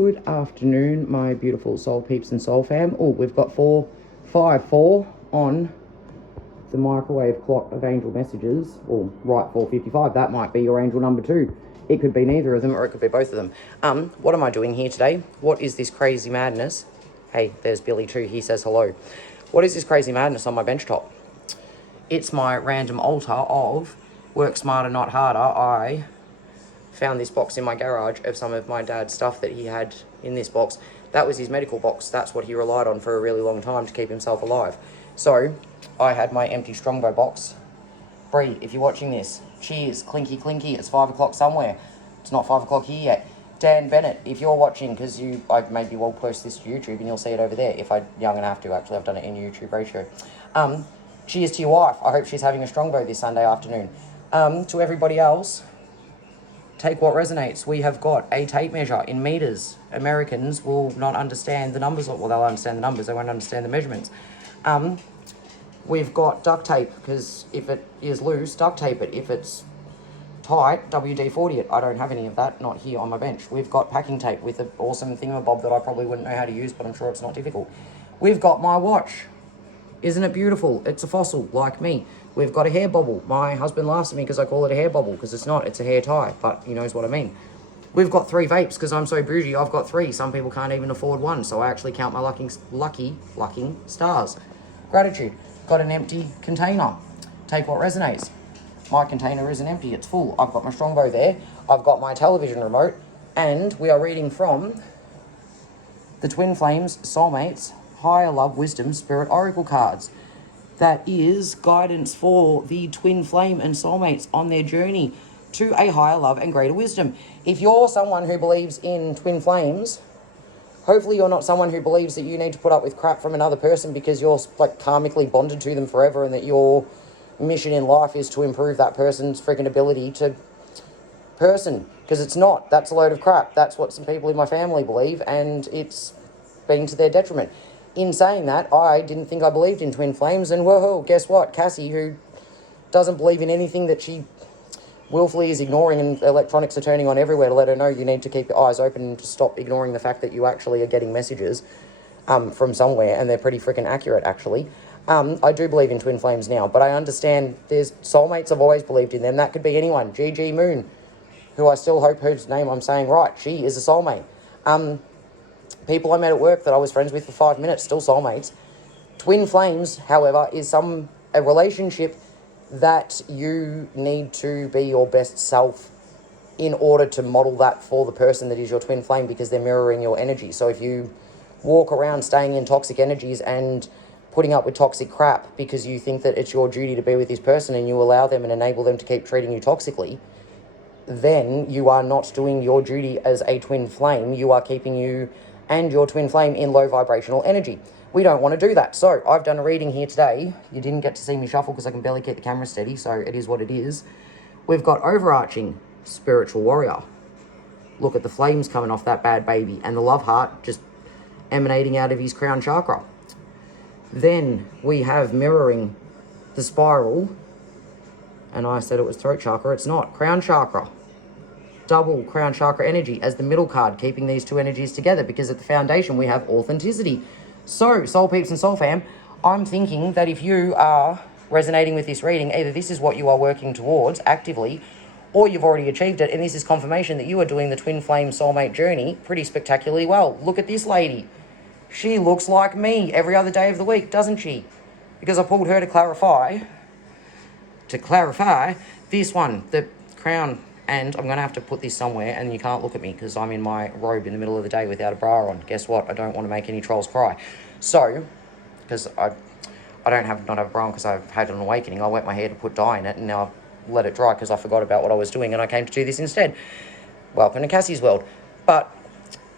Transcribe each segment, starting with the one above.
Good afternoon, my beautiful soul peeps and soul fam. Oh, we've got 454 on the microwave clock of angel messages. Well, right, 455. That might be your angel number 2. It could be neither of them, or it could be both of them. What am I doing here today? What is this crazy madness? Hey, there's Billy too. He says hello. What is this crazy madness on my bench top? It's my random altar of work smarter, not harder. I found this box in my garage of some of my dad's stuff that he had in this box. That was his medical box. That's what he relied on for a really long time to keep himself alive. So I had my empty Strongbow box. Bree, if you're watching this, cheers, clinky clinky, it's 5 o'clock somewhere. It's not 5 o'clock here yet. Dan Bennett, if you're watching, because I maybe will post this to YouTube and you'll see it over there if I'm young enough to. Actually, I've done it in YouTube ratio. Cheers to your wife. I hope she's having a Strongbow this Sunday afternoon. To everybody else, take what resonates. We have got a tape measure in meters. Americans will not understand the numbers. Well, they'll understand the numbers. They won't understand the measurements. We've got duct tape, because if it is loose, duct tape it. If it's tight, WD-40 it. I don't have any of that, not here on my bench. We've got packing tape with an awesome thingamabob that I probably wouldn't know how to use, but I'm sure it's not difficult. We've got my watch. Isn't it beautiful? It's a fossil, like me. We've got a hair bobble. My husband laughs at me because I call it a hair bobble, because it's not. It's a hair tie, but he knows what I mean. We've got 3 vapes, because I'm so bougie, I've got 3. Some people can't even afford 1, so I actually count my lucky stars. Gratitude. Got an empty container. Take what resonates. My container isn't empty, it's full. I've got my Strongbow there. I've got my television remote, and we are reading from the Twin Flames, Soulmates, Higher Love, Wisdom, Spirit Oracle cards. That is guidance for the Twin Flame and Soulmates on their journey to a higher love and greater wisdom. If you're someone who believes in Twin Flames, hopefully you're not someone who believes that you need to put up with crap from another person because you're like karmically bonded to them forever, and that your mission in life is to improve that person's freaking ability to person, because it's not. That's a load of crap. That's what some people in my family believe, and it's been to their detriment. In saying that, I didn't think I believed in Twin Flames, and whoa, guess what? Cassy, who doesn't believe in anything that she willfully is ignoring, and electronics are turning on everywhere to let her know you need to keep your eyes open and to stop ignoring the fact that you actually are getting messages from somewhere, and they're pretty freaking accurate, actually. I do believe in Twin Flames now, but I understand there's soulmates. I've always believed in them. That could be anyone. Gigi Moon, who I still hope whose name I'm saying right. She is a soulmate. People I met at work that I was friends with for 5 minutes, still soulmates. Twin Flames, however, is a relationship that you need to be your best self in order to model that for the person that is your twin flame, because they're mirroring your energy. So if you walk around staying in toxic energies and putting up with toxic crap because you think that it's your duty to be with this person, and you allow them and enable them to keep treating you toxically, then you are not doing your duty as a twin flame. You are keeping you and your twin flame in low vibrational energy. We don't want to do that. So I've done a reading here today. You didn't get to see me shuffle because I can barely keep the camera steady, so it is what it is. We've got overarching spiritual warrior. Look at the flames coming off that bad baby, and the love heart just emanating out of his crown chakra. Then we have mirroring the spiral, and I said it was throat chakra. It's not. Crown chakra. Double crown chakra energy as the middle card, keeping these two energies together, because at the foundation we have authenticity. So, soul peeps and soul fam, I'm thinking that if you are resonating with this reading, either this is what you are working towards actively, or you've already achieved it, and this is confirmation that you are doing the twin flame soulmate journey pretty spectacularly well. Look at this lady. She looks like me every other day of the week, doesn't she? Because I pulled her to clarify this one, the crown. And I'm going to have to put this somewhere, and you can't look at me because I'm in my robe in the middle of the day without a bra on. Guess what? I don't want to make any trolls cry. So, because I don't have a bra on because I've had an awakening. I wet my hair to put dye in it, and now I've let it dry because I forgot about what I was doing, and I came to do this instead. Welcome to Cassy's world. But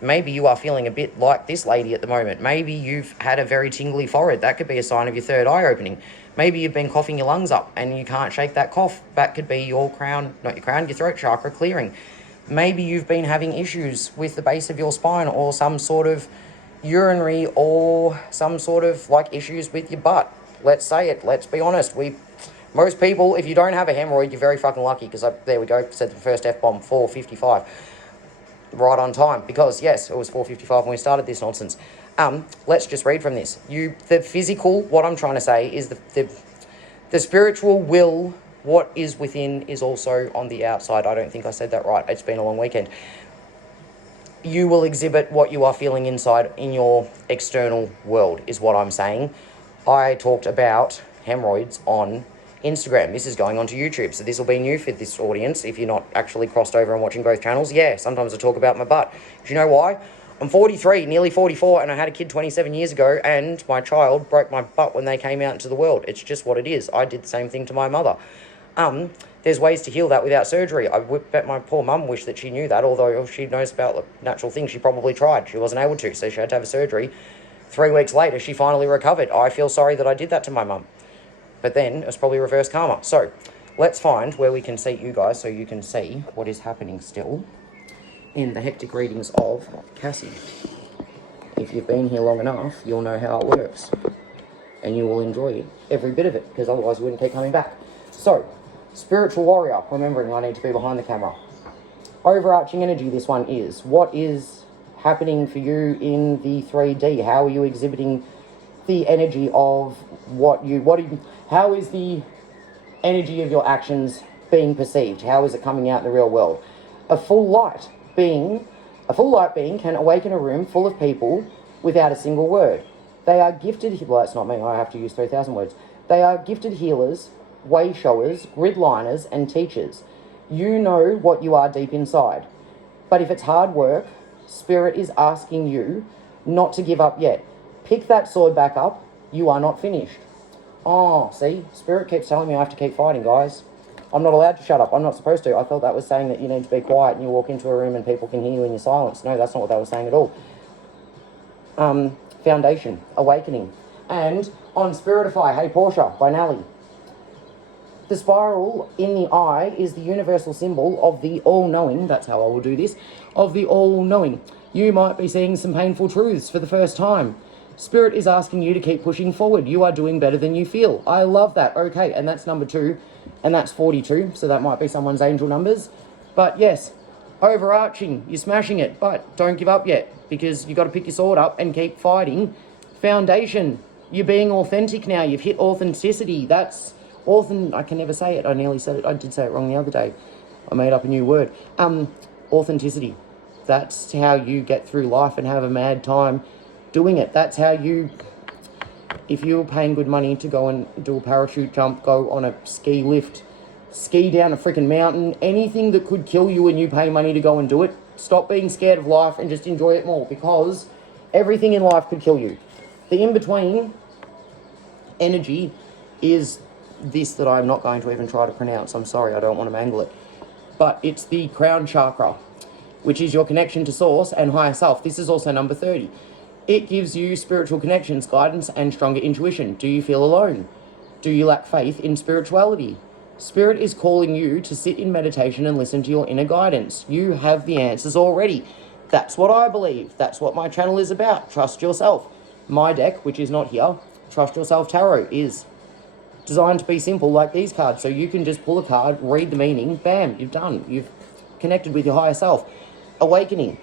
maybe you are feeling a bit like this lady at the moment. Maybe you've had a very tingly forehead. That could be a sign of your third eye opening. Maybe you've been coughing your lungs up and you can't shake that cough. That could be your your throat chakra clearing. Maybe you've been having issues with the base of your spine, or some sort of urinary, or some sort of like issues with your butt. Let's say it. Let's be honest. Most people, if you don't have a hemorrhoid, you're very fucking lucky, because there we go, said the first F-bomb, 455. right on time, because yes, it was 4:55 when we started this nonsense. Let's just read from this. The physical, what I'm trying to say is the spiritual will, what is within is also on the outside. I don't think I said that right. It's been a long weekend. You will exhibit what you are feeling inside in your external world, is what I'm saying. I talked about hemorrhoids on Instagram. This is going onto YouTube, so this will be new for this audience if you're not actually crossed over and watching both channels. Yeah, sometimes I talk about my butt. Do you know why? I'm 43, nearly 44, and I had a kid 27 years ago, and my child broke my butt when they came out into the world. It's just what it is. I did the same thing to my mother. There's ways to heal that without surgery. I bet my poor mum wished that she knew that, although she knows about natural things. She probably tried. She wasn't able to, so she had to have a surgery. 3 weeks later, she finally recovered. I feel sorry that I did that to my mum. But then, it's probably reverse karma. So, let's find where we can seat you guys so you can see what is happening still in the hectic readings of Cassy. If you've been here long enough, you'll know how it works. And you will enjoy every bit of it, because otherwise you wouldn't keep coming back. So, spiritual warrior, remembering I need to be behind the camera. Overarching energy, this one is. What is happening for you in the 3D? How are you exhibiting the energy of how is the energy of your actions being perceived? How is it coming out in the real world? A full light being can awaken a room full of people without a single word. They are gifted, well, that's not me, I have to use 3,000 words. They are gifted healers, way showers, grid liners, and teachers. You know what you are deep inside. But if it's hard work, Spirit is asking you not to give up yet. Pick that sword back up. You are not finished. Oh, see? Spirit keeps telling me I have to keep fighting, guys. I'm not allowed to shut up. I'm not supposed to. I thought that was saying that you need to be quiet and you walk into a room and people can hear you in your silence. No, that's not what that was saying at all. Foundation, awakening. And on Spiritify, Hey Portia, by Nally. The spiral in the eye is the universal symbol of the all-knowing, that's how I will do this, of the all-knowing. You might be seeing some painful truths for the first time. Spirit is asking you to keep pushing forward. You are doing better than you feel. I love that. Okay, and that's number 2, and that's 42, so that might be someone's angel numbers. But yes, overarching, you're smashing it, but don't give up yet, because you got to pick your sword up and keep fighting. Foundation, you're being authentic now. You've hit authenticity. That's I can never say it. I nearly said it. I did say it wrong the other day. I made up a new word. Authenticity. That's how you get through life and have a mad time doing it. That's how you, if you're paying good money to go and do a parachute jump, go on a ski lift, ski down a freaking mountain, anything that could kill you and you pay money to go and do it, stop being scared of life and just enjoy it more, because everything in life could kill you. The in-between energy is this that I'm not going to even try to pronounce. I'm sorry, I don't want to mangle it. But it's the crown chakra, which is your connection to source and higher self. This is also number 30. It gives you spiritual connections, guidance, and stronger intuition. Do you feel alone? Do you lack faith in spirituality? Spirit is calling you to sit in meditation and listen to your inner guidance. You have the answers already. That's what I believe. That's what my channel is about. Trust yourself. My deck, which is not here, Trust Yourself Tarot, is designed to be simple like these cards. So you can just pull a card, read the meaning, bam, you've done. You've connected with your higher self. Awakening.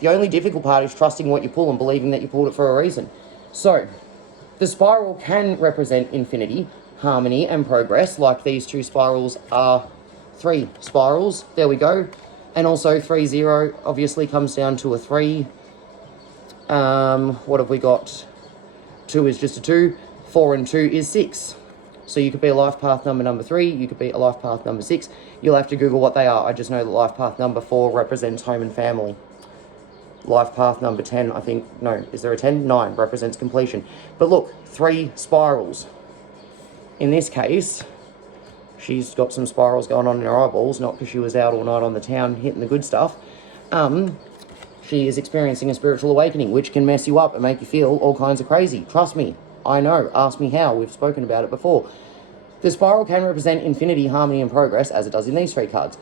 The only difficult part is trusting what you pull and believing that you pulled it for a reason. So, the spiral can represent infinity, harmony, and progress, like these 2 spirals are 3 spirals. There we go. And also 3-0 obviously comes down to a 3. What have we got? 2 is just a 2. 4 and 2 is 6. So you could be a life path number 3, you could be a life path number 6. You'll have to Google what they are. I just know that life path number 4 represents home and family. Life path number 10, I think, no, is there a 10? 9 represents completion. But look, 3 spirals. In this case, she's got some spirals going on in her eyeballs, not because she was out all night on the town hitting the good stuff. She is experiencing a spiritual awakening, which can mess you up and make you feel all kinds of crazy. Trust me. I know. Ask me how. We've spoken about it before. The spiral can represent infinity, harmony, and progress, as it does in these 3 cards.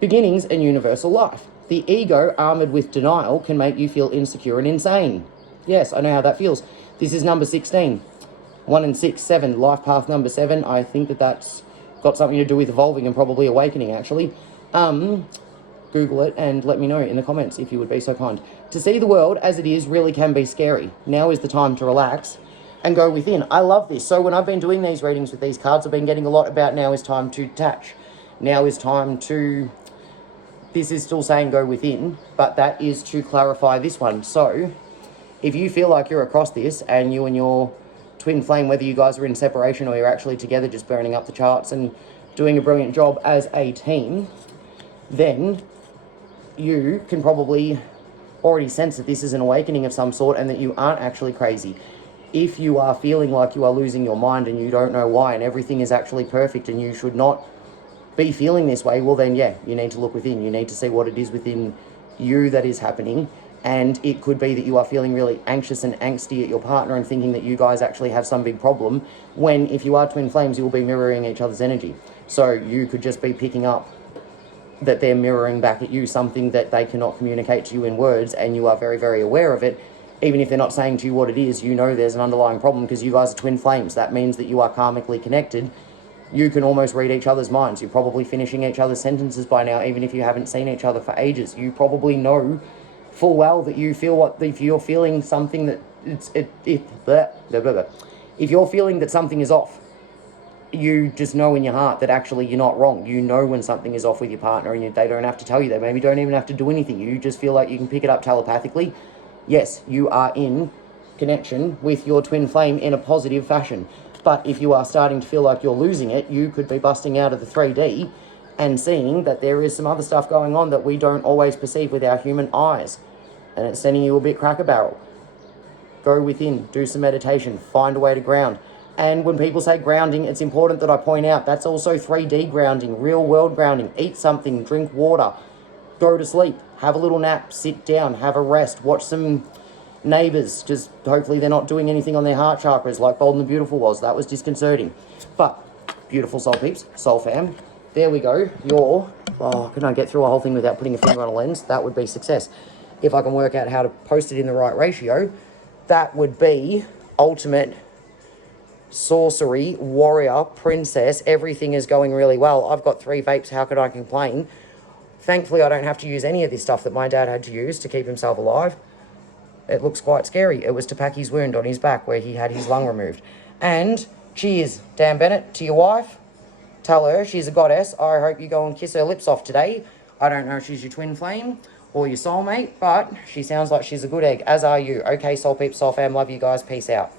Beginnings and universal life. The ego, armoured with denial, can make you feel insecure and insane. Yes, I know how that feels. This is number 16. 1 and 6, 7. Life path number 7. I think that that's got something to do with evolving and probably awakening, actually. Google it and let me know in the comments if you would be so kind. To see the world as it is really can be scary. Now is the time to relax and go within. I love this. So when I've been doing these readings with these cards, I've been getting a lot about now is time to detach. Now is time to... This is still saying go within, but that is to clarify this one. So if you feel like you're across this and you and your twin flame, whether you guys are in separation or you're actually together just burning up the charts and doing a brilliant job as a team, then you can probably already sense that this is an awakening of some sort and that you aren't actually crazy. If you are feeling like you are losing your mind and you don't know why and everything is actually perfect and you should not be feeling this way, well then, yeah, you need to look within. You need to see what it is within you that is happening. And it could be that you are feeling really anxious and angsty at your partner and thinking that you guys actually have some big problem, when if you are twin flames, you will be mirroring each other's energy. So you could just be picking up that they're mirroring back at you something that they cannot communicate to you in words, and you are very, very aware of it. Even if they're not saying to you what it is, you know there's an underlying problem because you guys are twin flames. That means that you are karmically connected. You can almost read each other's minds. You're probably finishing each other's sentences by now, even if you haven't seen each other for ages. You probably know full well that you feel what, if you're feeling something that if you're feeling that something is off, you just know in your heart that actually you're not wrong. You know when something is off with your partner, and they don't have to tell you. They maybe don't even have to do anything. You just feel like you can pick it up telepathically. Yes, you are in connection with your twin flame in a positive fashion. But if you are starting to feel like you're losing it, you could be busting out of the 3D and seeing that there is some other stuff going on that we don't always perceive with our human eyes. And it's sending you a bit cracker barrel. Go within, do some meditation, find a way to ground. And when people say grounding, it's important that I point out that's also 3D grounding, real world grounding. Eat something, drink water, go to sleep, have a little nap, sit down, have a rest, watch some Neighbours. Just hopefully they're not doing anything on their heart chakras like Bold and the Beautiful was. That was disconcerting. But beautiful soul peeps, soul fam, there we go. Can I get through a whole thing without putting a finger on a lens? That would be success. If I can work out how to post it in the right ratio, that would be ultimate sorcery, warrior, princess. Everything is going really well. I've got 3 vapes. How could I complain? Thankfully, I don't have to use any of this stuff that my dad had to use to keep himself alive. It looks quite scary. It was to pack his wound on his back where he had his lung removed. And cheers, Dan Bennett, to your wife. Tell her she's a goddess. I hope you go and kiss her lips off today. I don't know if she's your twin flame or your soulmate, but she sounds like she's a good egg, as are you. Okay, soul peeps, soul fam, love you guys. Peace out.